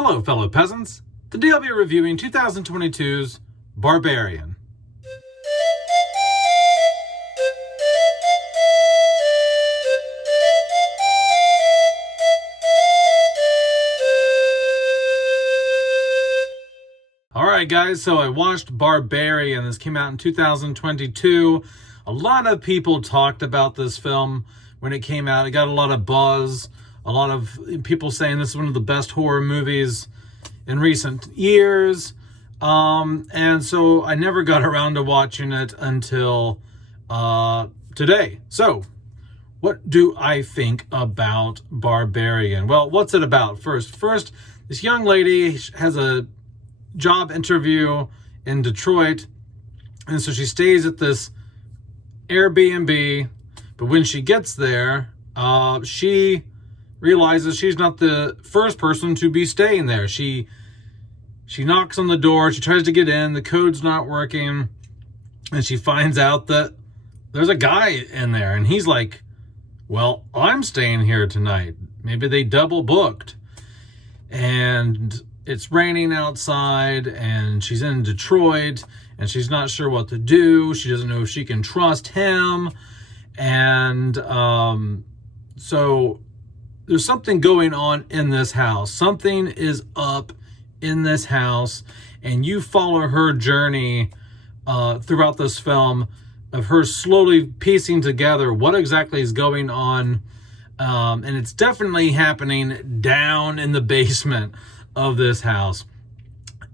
Hello, fellow peasants. Today I'll be reviewing 2022's Barbarian. Alright guys, so I watched Barbarian. This came out in 2022. A lot of people talked about this film when it came out. It got a lot of buzz. A lot of people saying this is one of the best horror movies in recent years. And so I never got around to watching it until today. So, what do I think about Barbarian? Well, what's it about? First, this young lady has a job interview in Detroit, and so she stays at this Airbnb, but when she gets there, she realizes she's not the first person to be staying there. She knocks on the door, she tries to get in, the code's not working, and she finds out that there's a guy in there, and he's like, well, I'm staying here tonight. Maybe they double booked. And it's raining outside, and she's in Detroit, and she's not sure what to do. She doesn't know if she can trust him. And so there's something going on in this house. Something is up in this house, and you follow her journey throughout this film of her slowly piecing together what exactly is going on. And it's definitely happening down in the basement of this house.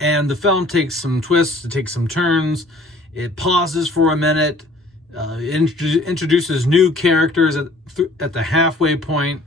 And the film takes some twists, it takes some turns, it pauses for a minute, introduces new characters at the halfway point,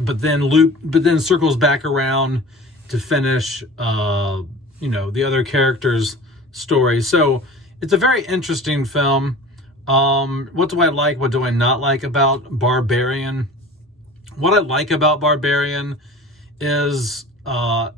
but then circles back around to finish the other characters' story. So it's a very interesting film. What do I like? What do I not like about Barbarian? What I like about Barbarian is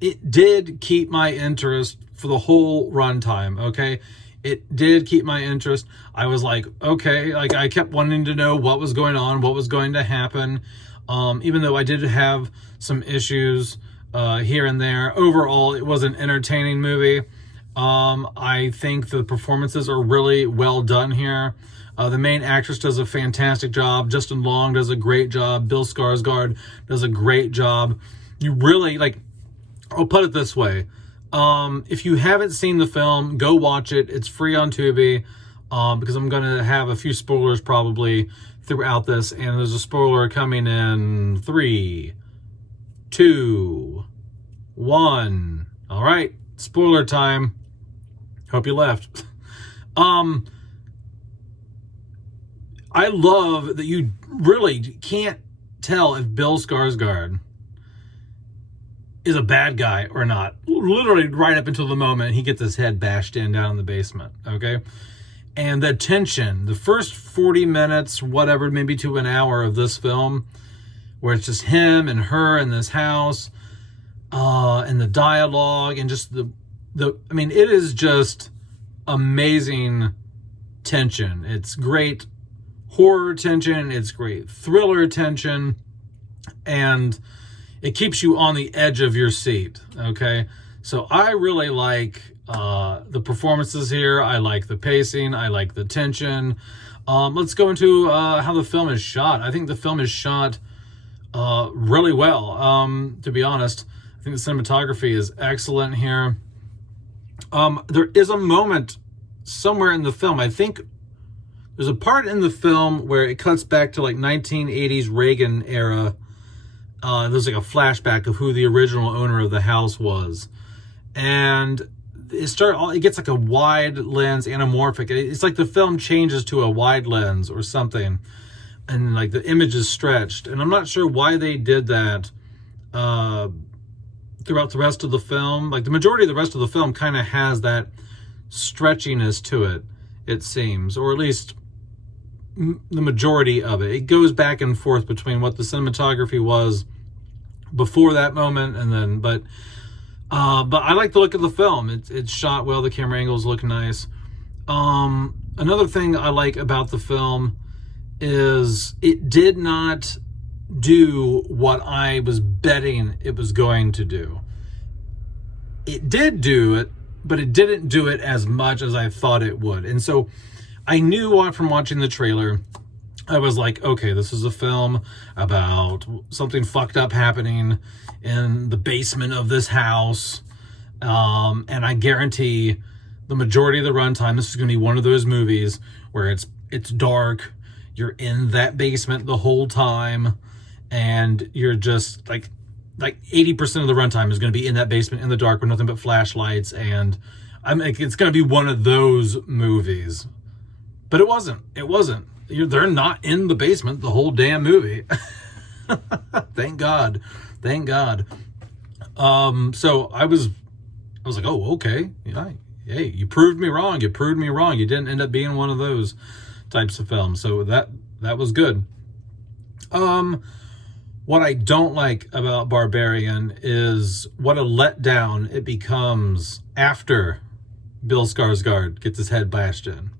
it did keep my interest for the whole runtime, okay? It did keep my interest. I was like, okay, like I kept wanting to know what was going on, what was going to happen. Even though I did have some issues here and there, overall it was an entertaining movie. I think the performances are really well done here. The main actress does a fantastic job. Justin Long does a great job. Bill Skarsgård does a great job. You really, I'll put it this way. If you haven't seen the film, go watch it. It's free on Tubi, because I'm going to have a few spoilers probably throughout this. And there's a spoiler coming in 3, 2, 1. All right, spoiler time. Hope you left. I love that you really can't tell if Bill Skarsgård is a bad guy or not. Literally right up until the moment he gets his head bashed in down in the basement, okay? And the tension, the first 40 minutes, whatever, maybe to an hour of this film, where it's just him and her in this house, and the dialogue, and just I mean, it is just amazing tension. It's great horror tension, it's great thriller tension, and it keeps you on the edge of your seat, okay? So I really like the performances here. I like the pacing. I like the tension. Let's go into how the film is shot. I think the film is shot really well, to be honest. I think the cinematography is excellent here. There is a moment somewhere in the film, I think there's a part in the film where it cuts back to 1980s Reagan era. There's a flashback of who the original owner of the house was. And it gets a wide lens anamorphic. It's like the film changes to a wide lens or something. And the image is stretched. And I'm not sure why they did that throughout the rest of the film. The majority of the rest of the film kind of has that stretchiness to it, it seems. Or at least the majority of it. It goes back and forth between what the cinematography was before that moment and then, but I like the look of the film. It's shot well, the camera angles look nice. Another thing I like about the film is it did not do what I was betting it was going to do. it did do it, but it didn't do it as much as I thought it would. And so I knew from watching the trailer, I was like, okay, this is a film about something fucked up happening in the basement of this house. And I guarantee the majority of the runtime, this is going to be one of those movies where it's dark, you're in that basement the whole time, and you're just like 80% of the runtime is going to be in that basement in the dark with nothing but flashlights, and it's going to be one of those movies. But it wasn't. They're not in the basement the whole damn movie. Thank God. So I was like, oh, okay. Yeah, hey, you proved me wrong. You didn't end up being one of those types of films. So that was good. What I don't like about Barbarian is what a letdown it becomes after Bill Skarsgård gets his head bashed in.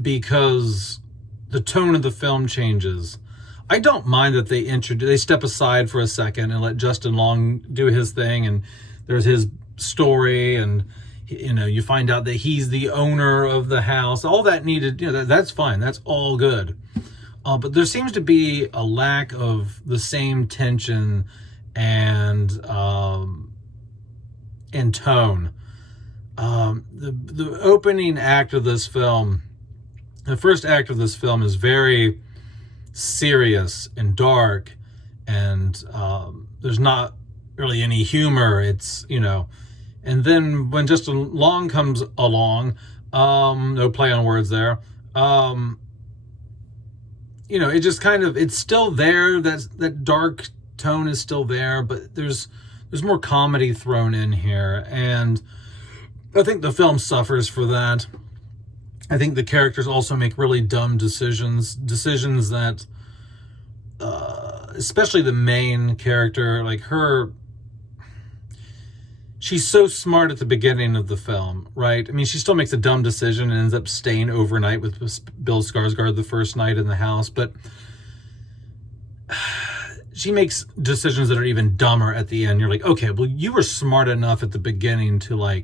Because the tone of the film changes. I don't mind that they step aside for a second and let Justin Long do his thing, and there's his story, and you find out that he's the owner of the house. All that needed, that's fine. That's all good. But there seems to be a lack of the same tension and tone. The opening act of this film, the first act of this film, is very serious and dark, and there's not really any humor. It's and then when Justin Long comes along, no play on words there. It just it's still there. That dark tone is still there, but there's more comedy thrown in here, and I think the film suffers for that. I think the characters also make really dumb decisions that, especially the main character, like her, she's so smart at the beginning of the film, right? I mean, she still makes a dumb decision and ends up staying overnight with Bill Skarsgård the first night in the house, but she makes decisions that are even dumber at the end. You're like, okay, well, you were smart enough at the beginning to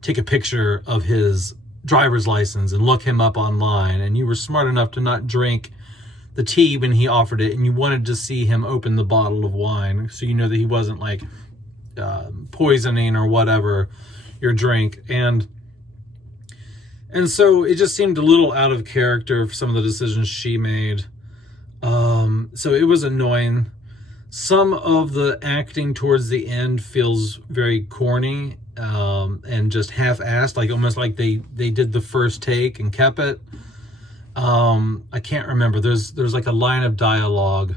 take a picture of his driver's license and look him up online, and you were smart enough to not drink the tea when he offered it, and you wanted to see him open the bottle of wine so you know that he wasn't poisoning or whatever your drink, and so it just seemed a little out of character for some of the decisions she made. So it was annoying. Some of the acting towards the end feels very corny, and just half-assed, almost like they did the first take and kept it. I can't remember. There's a line of dialogue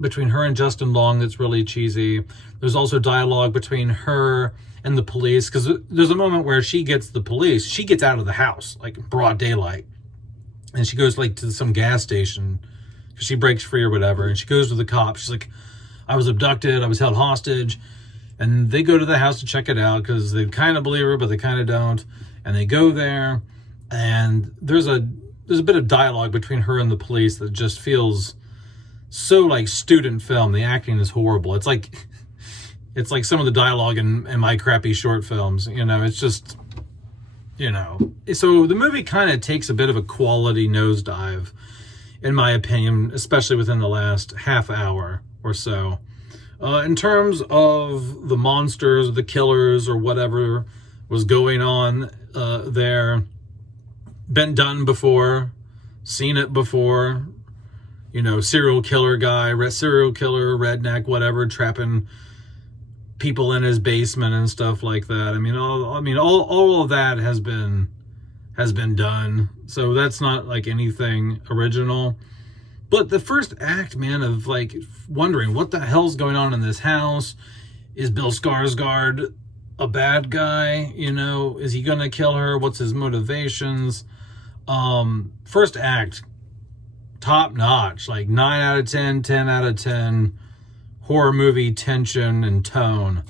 between her and Justin Long that's really cheesy. There's also dialogue between her and the police, because there's a moment where she gets out of the house, broad daylight, and she goes to some gas station because she breaks free or whatever, and she goes to the cops. She's like, I was abducted, I was held hostage. And they go to the house to check it out because they kind of believe her, but they kind of don't. And they go there, and there's a bit of dialogue between her and the police that just feels so student film. The acting is horrible. It's like some of the dialogue in my crappy short films. It's just, So the movie kind of takes a bit of a quality nosedive, in my opinion, especially within the last half hour or so. In terms of the monsters, the killers, or whatever was going on there, been done before, seen it before, serial killer guy, serial killer, redneck, whatever, trapping people in his basement and stuff like that. All of that has been done, so that's not anything original. But the first act, man, of wondering what the hell's going on in this house. Is Bill Skarsgård a bad guy? Is he gonna kill her? What's his motivations? First act, top notch, 9 out of 10, 10 out of 10, horror movie tension and tone.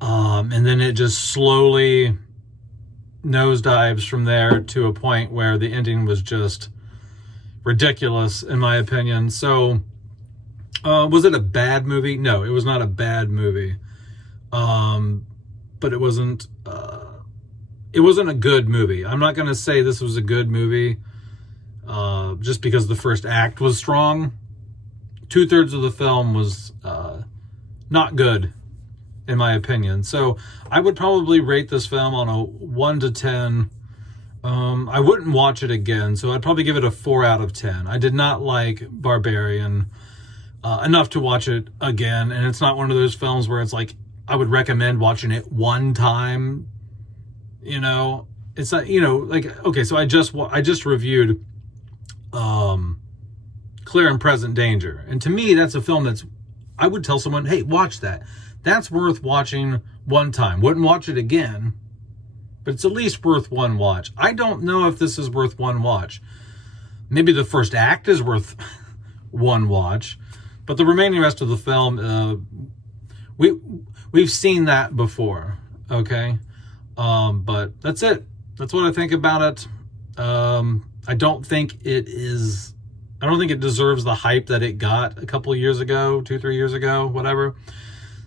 And then it just slowly nosedives from there to a point where the ending was just ridiculous, in my opinion. So Was it a bad movie? No, it was not a bad movie. But it wasn't a good movie. I'm not going to say this was a good movie just because the first act was strong. 2/3 of the film was not good, in my opinion. So I would probably rate this film on a 1 to 10. I wouldn't watch it again, so I'd probably give it a 4 out of 10. I did not like Barbarian enough to watch it again, and it's not one of those films where it's like I would recommend watching it one time. You know, it's not, you know, like, okay, so I just reviewed Clear and Present Danger, and to me that's a film that's, I would tell someone, hey, watch that. That's worth watching one time. Wouldn't watch it again, but it's at least worth one watch. I don't know if this is worth one watch. Maybe the first act is worth one watch, but the remaining rest of the film, we've seen that before, okay? But that's it. That's what I think about it. I don't think it deserves the hype that it got a couple of years ago, 2-3 years ago, whatever.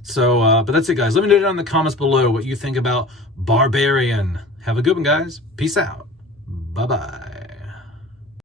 So, but that's it, guys. Let me know down in the comments below what you think about Barbarian. Have a good one, guys. Peace out. Bye-bye.